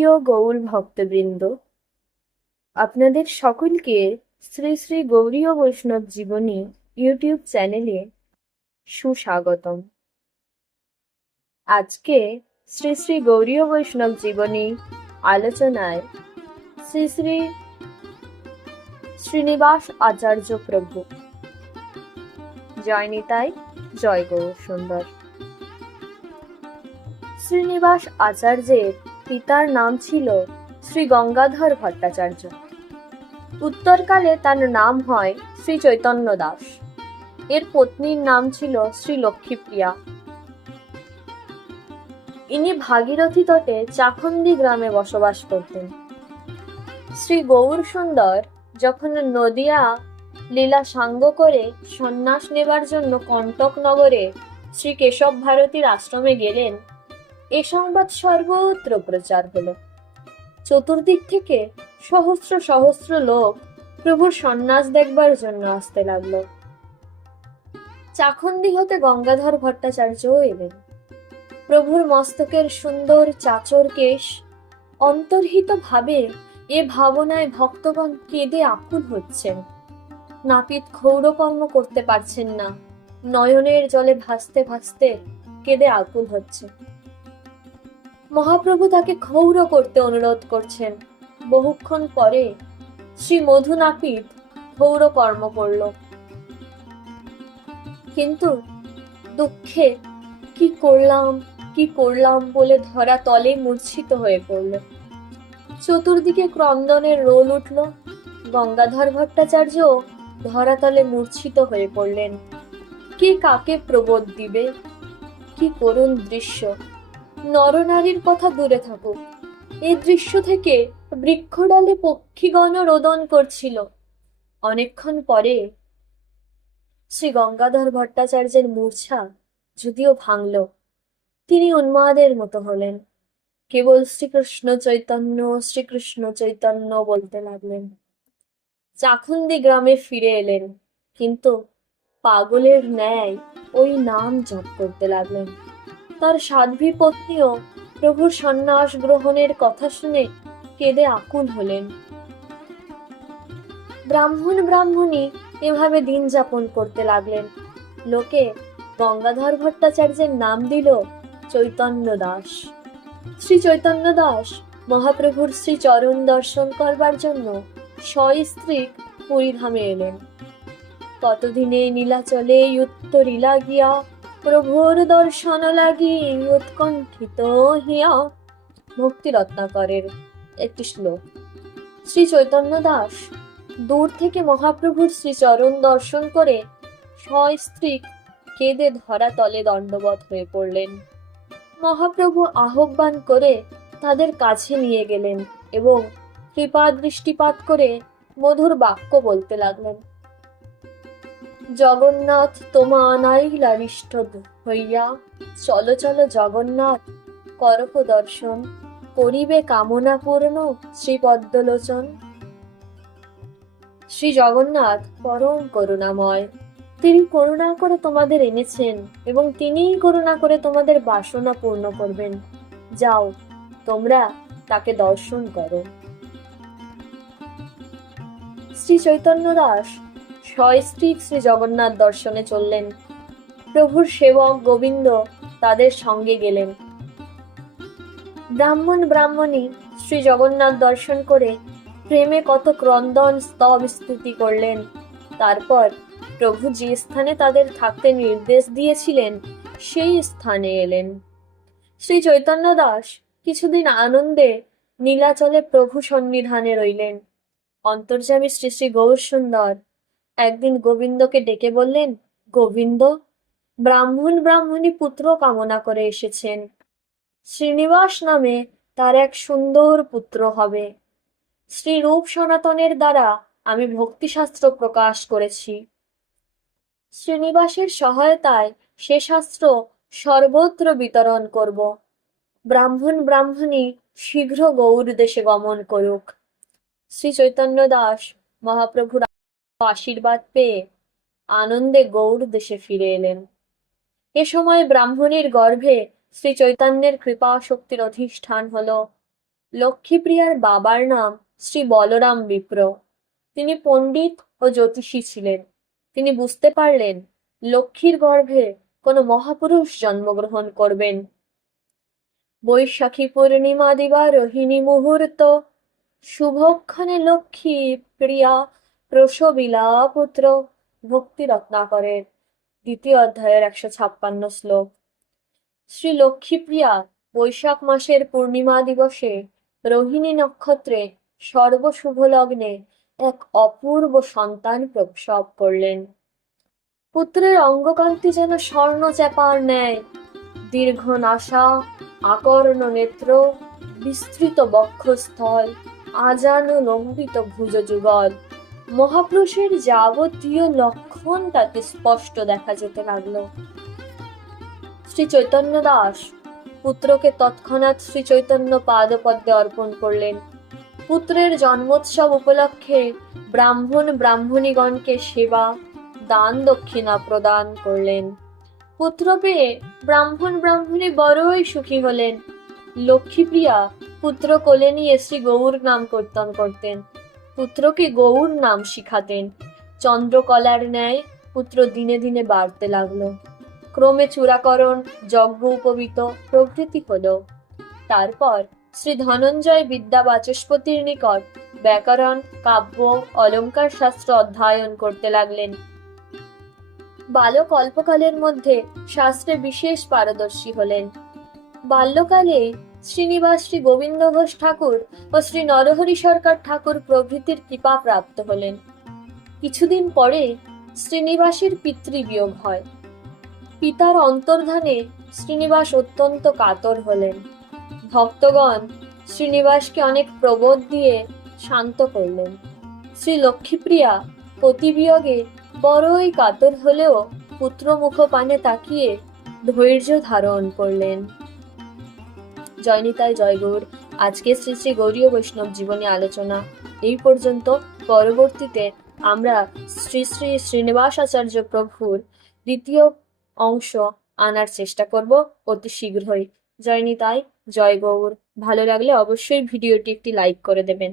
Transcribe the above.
প্রিয় গৌর ভক্তবৃন্দ, আপনাদের সকলকে শ্রী শ্রী গৌরীয় বৈষ্ণব জীবনী ইউটিউব চ্যানেলে সুস্বাগতম। আজকে শ্রী শ্রী গৌরীয় বৈষ্ণব জীবনী আলোচনায় শ্রী শ্রী শ্রীনিবাস আচার্য প্রভু। জয় নিতাই, জয় গৌর সুন্দর। শ্রীনিবাস আচার্যের পিতার নাম ছিল শ্রী গঙ্গাধর ভট্টাচার্য। উত্তরকালে তার নাম হয় শ্রী চৈতন্য দাস। এর পত্নীর নাম ছিল শ্রী লক্ষ্মীপ্রিয়া। ইনি ভাগীরথী তটে চাখন্দি গ্রামে বসবাস করতেন। শ্রী গৌর সুন্দর যখন নদিয়া লীলা সাঙ্গ করে সন্ন্যাস নেবার জন্য কণ্টক নগরে শ্রী কেশব ভারতীর আশ্রমে গেলেন এ সংবাদ সর্বত্র প্রচার হলো। চতুর্দিক থেকে সহস্র সহস্র লোক প্রভুর সন্ন্যাস দেখবার জন্য আসতে লাগল। চাখন্দি হতে গঙ্গাধর ভট্টাচার্যও এলেন। প্রভুর মস্তকের সুন্দর চাচর কেশ অন্তর্হিত ভাবে এ ভাবনায় ভক্তগণ কেঁদে আকুল হচ্ছেন। নাপিত ক্ষৌরকর্ম করতে পারছেন না, নয়নের জলে ভাসতে ভাসতে কেঁদে আকুল হচ্ছে। মহাপ্রভু তাকে ক্ষৌর করতে অনুরোধ করছেন। বহুক্ষণ পরে শ্রী মধু নাপিত ক্ষৌর কর্ম করল। কিন্তু দুঃখে, কি করলাম কি করলাম? বলে ধরা তলে মূর্ছিত হয়ে পড়ল। চতুর্দিকে ক্রন্দনের রোল উঠল। গঙ্গাধর ভট্টাচার্য ধরাতলে মূর্ছিত হয়ে পড়লেন। কে কাকে প্রবোধ দিবে? কি করুণ দৃশ্য? নরনারীর কথা দূরে থাকুক। এই দৃশ্য থেকে বৃক্ষডালে পক্ষীগণ রোদন করছিল। অনেকক্ষণ পরে শ্রী গঙ্গাধর ভট্টাচার্যের মূর্ছা যদিও ভাঙল, তিনি উন্মাদের মতো হলেন। কেবল শ্রীকৃষ্ণ চৈতন্য শ্রীকৃষ্ণ চৈতন্য বলতে লাগলেন। চাখুন্দি গ্রামে ফিরে এলেন, কিন্তু পাগলের ন্যায় ওই নাম জপ করতে লাগলেন। তার সাধ্বী পত্নীও প্রভুর সন্ন্যাস গ্রহণের কথা শুনে কেঁদে আকুল হলেন। ব্রাহ্মণ ব্রাহ্মণী এভাবে দিন যাপন করতে লাগলেন। লোকে গঙ্গাধর ভট্টাচার্যের নাম দিল চৈতন্য দাস। শ্রী চৈতন্য দাস মহাপ্রভুর শ্রী চরণ দর্শন করবার জন্য স্ত্রী পুরীধামে এলেন। কতদিনে নীলাচলে উত্তরিলা গিয়া প্রভুর দর্শন লাগি উৎকণ্ঠিত হিয়া ভক্তি রত্নাকরের একটি শ্লোক। শ্রী চৈতন্য দাস দূর থেকে মহাপ্রভুর শ্রীচরণ দর্শন করে স্ত্রী কেঁদে ধরা তলে দণ্ডবধ হয়ে পড়লেন। মহাপ্রভু আহ্বান করে তাদের কাছে নিয়ে গেলেন এবং কৃপা দৃষ্টিপাত করে মধুর বাক্য বলতে লাগলেন। জগন্নাথ তোমা নাইলারিষ্ট হইয়া। চলো চলো, জগন্নাথ করপ দর্শন, করিবে কামনা পূর্ণ শ্রীপদ্মলোচন। শ্রী জগন্নাথ, পরম করুণাময়, তিনি করুণা করে তোমাদের এনেছেন এবং তিনিই করুণা করে তোমাদের বাসনা পূর্ণ করবেন। যাও, তোমরা তাকে দর্শন করো। শ্রী চৈতন্য দাস সস্ত্রীক শ্রী জগন্নাথ দর্শনে চললেন। প্রভুর সেবক গোবিন্দ তাদের সঙ্গে গেলেন। ব্রাহ্মণ ব্রাহ্মণী শ্রী জগন্নাথ দর্শন করে প্রেমে কত ক্রন্দন স্তব স্তুতি করলেন। তারপর প্রভু যে স্থানে তাদের থাকতে নির্দেশ দিয়েছিলেন, সেই স্থানে এলেন। শ্রী চৈতন্য দাস কিছুদিন আনন্দে নীলাচলে প্রভু সন্নিধানে রইলেন। অন্তর্যামী শ্রী শ্রী গৌর সুন্দর একদিন গোবিন্দকে ডেকে বললেন, গোবিন্দ, ব্রাহ্মণ ব্রাহ্মণী পুত্র কামনা করে এসেছেন। শ্রীনিবাস নামে তার এক সুন্দর পুত্র হবে। শ্রী রূপ সনাতনের দ্বারা আমি ভক্তিশাস্ত্র প্রকাশ করেছি। শ্রীনিবাসের সহায়তায় সে শাস্ত্র সর্বত্র বিতরণ করব। ব্রাহ্মণ ব্রাহ্মণী শীঘ্র গৌর দেশে গমন করুক। শ্রী চৈতন্য দাস মহাপ্রভুর আশীর্বাদ পেয়ে আনন্দে গৌর দেশে ফিরে এলেন। এ সময় ব্রাহ্মণীর গর্ভে শ্রী চৈতন্যের কৃপা শক্তির অধিষ্ঠান হল লক্ষ্মীপ্রিয়ার বাবার নাম শ্রী বলরাম বিপ্র। তিনি পণ্ডিত ও জ্যোতিষী ছিলেন। তিনি বুঝতে পারলেন লক্ষ্মীর গর্ভে কোনো মহাপুরুষ জন্মগ্রহণ করবেন। বৈশাখী পূর্ণিমা দিবা রোহিণী মুহূর্ত, শুভক্ষণে লক্ষ্মী প্রিয়া প্রসবিলা পুত্র ভক্তি রত্নাকরের দ্বিতীয় অধ্যায়ের একশো ছাপ্পান্ন শ্লোক। শ্রী লক্ষ্মীপ্রিয়া বৈশাখ মাসের পূর্ণিমা দিবসে রোহিণী নক্ষত্রে সর্বশুভ লগ্নে এক অপূর্ব সন্তান প্রসব করলেন। পুত্রের অঙ্গকান্তি যেন স্বর্ণ চ্যাপার ন্যায়, দীর্ঘ নাসা আকর্ণ নেত্র, বিস্তৃত বক্ষস্থল, আজানো লম্বিত ভুজ যুগল। মহাপুরুষের যাবতীয় লক্ষণ তাতে স্পষ্ট দেখা যেতে লাগল। শ্রী চৈতন্য দাস পুত্রকে তৎক্ষণাৎ শ্রী চৈতন্য পাদপদ্মে অর্পণ করলেন। পুত্রের জন্মোৎসব উপলক্ষে ব্রাহ্মণ ব্রাহ্মণীগণকে সেবা, দান দক্ষিণা প্রদান করলেন। পুত্র পেয়ে ব্রাহ্মণ ব্রাহ্মণী বড়ই সুখী হলেন। লক্ষ্মীপ্রিয়া পুত্র কোলে নিয়ে শ্রী গৌর নাম কীর্তন করতেন। পুত্রকে গৌর নাম শিখাতেন। চন্দ্রকলার ন্যায় পুত্র দিনে দিনে বাড়তে লাগল। ক্রমে চূড়াকরণ, যজ্ঞ উপবিত, প্রভৃতি হলো। তারপর শ্রী ধনঞ্জয় বিদ্যা বাচস্পতির নিকট ব্যাকরণ, কাব্য, অলঙ্কার শাস্ত্র অধ্যয়ন করতে লাগলেন। বালক অল্পকালের মধ্যে শাস্ত্রে বিশেষ পারদর্শী হলেন। বাল্যকালে শ্রীনিবাস শ্রী গোবিন্দ ঘোষ ঠাকুর ও শ্রী নরহরি সরকার ঠাকুর প্রভৃতির কৃপা প্রাপ্ত হলেন। কিছুদিন পরে শ্রীনিবাসের পিতৃবিয়োগ হয়। পিতার অন্তর্ধানে শ্রীনিবাস অত্যন্ত কাতর হলেন। ভক্তগণ শ্রীনিবাসকে অনেক প্রবোধ দিয়ে শান্ত করলেন। শ্রী লক্ষ্মীপ্রিয়া পতিবিয়োগে বড়ই কাতর হলেও পুত্র পানে তাকিয়ে ধৈর্য ধারণ করলেন। জয়নিতাই জয়গৌর আজকে শ্রী শ্রী গৌরীয় বৈষ্ণব জীবনী আলোচনা। এই পর্যন্ত। পরবর্তীতে আমরা শ্রী শ্রী শ্রীনিবাস আচার্য প্রভুর দ্বিতীয় অংশ আনার চেষ্টা করব অতি শীঘ্রই। জয় নিতাই জয় গৌর ভালো লাগলে অবশ্যই ভিডিওটি একটি লাইক করে দেবেন।